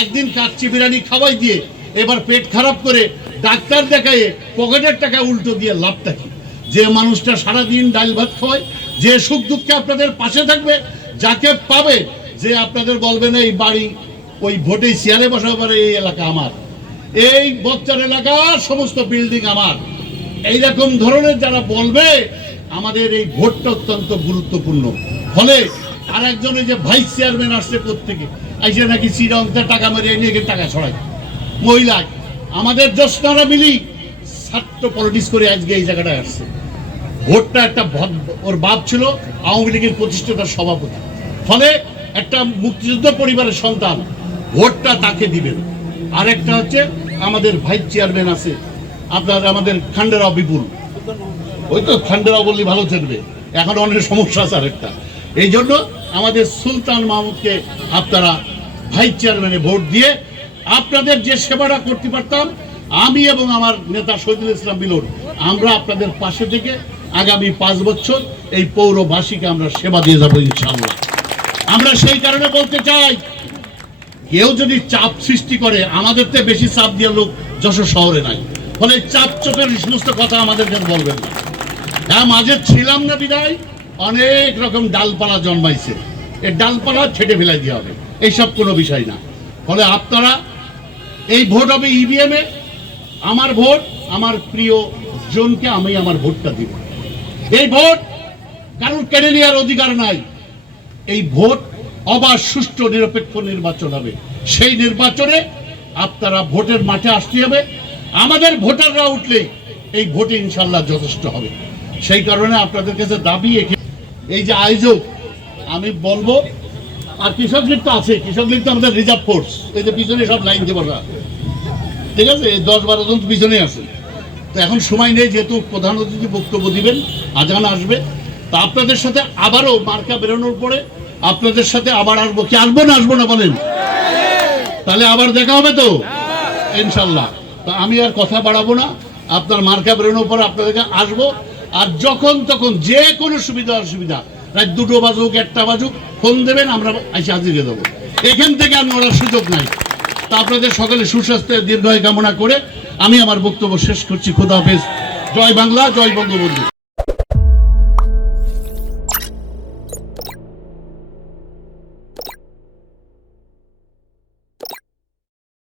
একদিন কাচ্চি বিরিয়ানি খাওয়াই দিয়ে এবার পেট খারাপ করে ডাক্তার দেখায় পকেটের টাকা উল্টো দিয়ে লাভটা কি? যে মানুষটা সারাদিন ডাল ভাত খাওয়ায়, যে সুখ দুঃখে আপনাদের পাশে থাকবে, যাকে পাবে, যে আপনাদের বলবেন এই বাড়ি ওই ভোটে চেয়ারে পারে এই এলাকা আমার। এই বচ্চার এলাকার সমস্ত বিল্ডিং আমার। এইরকম ধরনের যারা বলবে, আমাদের এই ভোটটা অত্যন্ত গুরুত্বপূর্ণ। ফলে আর একজন ওই যে ভাইস চেয়ারম্যান আসছে প্রত্যেকে আইসে নাকি শ্রীরঙ্গতে টাকা মেরে নিয়ে গিয়ে টাকা ছড়ায়। মহিলা আমাদের জ্যোৎস্নারা মিলি ছাত্র পলিটিক্স করে আজকে এই জায়গাটায় আসছে। ভোটটা একটা ওর বাপ ছিল, আওয়ামী লীগের প্রতিষ্ঠাতার সভাপতি। ফলে একটা মুক্তিযুদ্ধ পরিবারের সন্তান ভোটটা তাকে দিবেন আরেকটা হচ্ছে, আমাদের ভাইস চেয়ারম্যান আছে, আপনার আমাদের খান্ডেরাও বিপুল। ওই তো খান্ডেরাও বললে ভালো চলবে। এখন অনেক সমস্যা আছে আরেকটা। এই জন্য আমাদের সুলতান মাহমুদকে আপনারা ভাইস চেয়ারম্যানে ভোট দিয়ে আপনাদের যে সেবাটা করতে পারতাম, আমি এবং আমার নেতা শহীদুল ইসলাম বিলোর আমরা আপনাদের পাশে থেকে আগামী পাঁচ বছর এই পৌরবাসীকে আমরা সেবা দিয়ে যাব ইনশাআল্লাহ। আমরা সেই কারণে বলতে চাই, কেউ যদি চাপ সৃষ্টি করে, আমাদের থেকে বেশি চাপ দিয়ে লোক যশোর শহরে নাই। ফলে চাপ চোখের সমস্ত কথা আমাদের কাছে বলবেন না। হ্যাঁ মাঝে ছিলাম না বিদায়, অনেক রকম ডালপালা জন্মাইছে। এই ডালপালা ছেটে ফেলাই দিয়ে হবে। এইসব কোনো বিষয় না। ফলে আপনারা এই ভোট হবে ইভিএম এ। আমার ভোট, আমার প্রিয় জনকে আমি আমার ভোটটা দিব। এই ভোট কারণ কেড়ে নেওয়ার অধিকার নাই। এই ভোট অবাধ, সুষ্ঠু, নিরপেক্ষ নির্বাচন হবে। সেই নির্বাচনে আপনারা ভোটের মাঠে আসতে হবে। আমাদের ভোটাররা উঠলেই এই ভোটে ইনশাল্লাহ যথেষ্ট হবে। সেই কারণে আপনাদের কাছে দাবি এই যে আয়োজক, আমি বলব আর কৃষক লীগ তো আছে, কৃষক লীগ তো আমাদের রিজার্ভ ফোর্স এই যে পিছনে সব লাইন দিয়ে বসা। ঠিক আছে? দশ বারো জন পিছনে আছে। তো এখন সময় নেই যেহেতু প্রধান অতিথি বক্তব্য দিবেন, আজান আসবে। তা আপনাদের সাথে আবারও মার্কা বেরোনোর পরে আপনাদের সাথে আবার আসব। কি আসব না আসব না বলেন? তাহলে আবার দেখা হবে তো? ইনশাল্লাহ। তা আমি আর কথা বাড়াবো না। আপনার মার্কা বেরোনোর পরে আপনাদেরকে আসব। আর যখন তখন যে কোনো সুবিধা অসুবিধা রাত দুটো বাজুক, একটা বাজুক, ফোন দেবেন, আমরা এসে হাজিরে দেবো এখান থেকে আর নড়ার সুযোগ নাই। তা আপনাদের সকলে সুস্বাস্থ্যের দীর্ঘায় কামনা করে আমি আমার বক্তব্য শেষ করছি। খোদা হাফেজ। জয় বাংলা, জয় বঙ্গবন্ধু।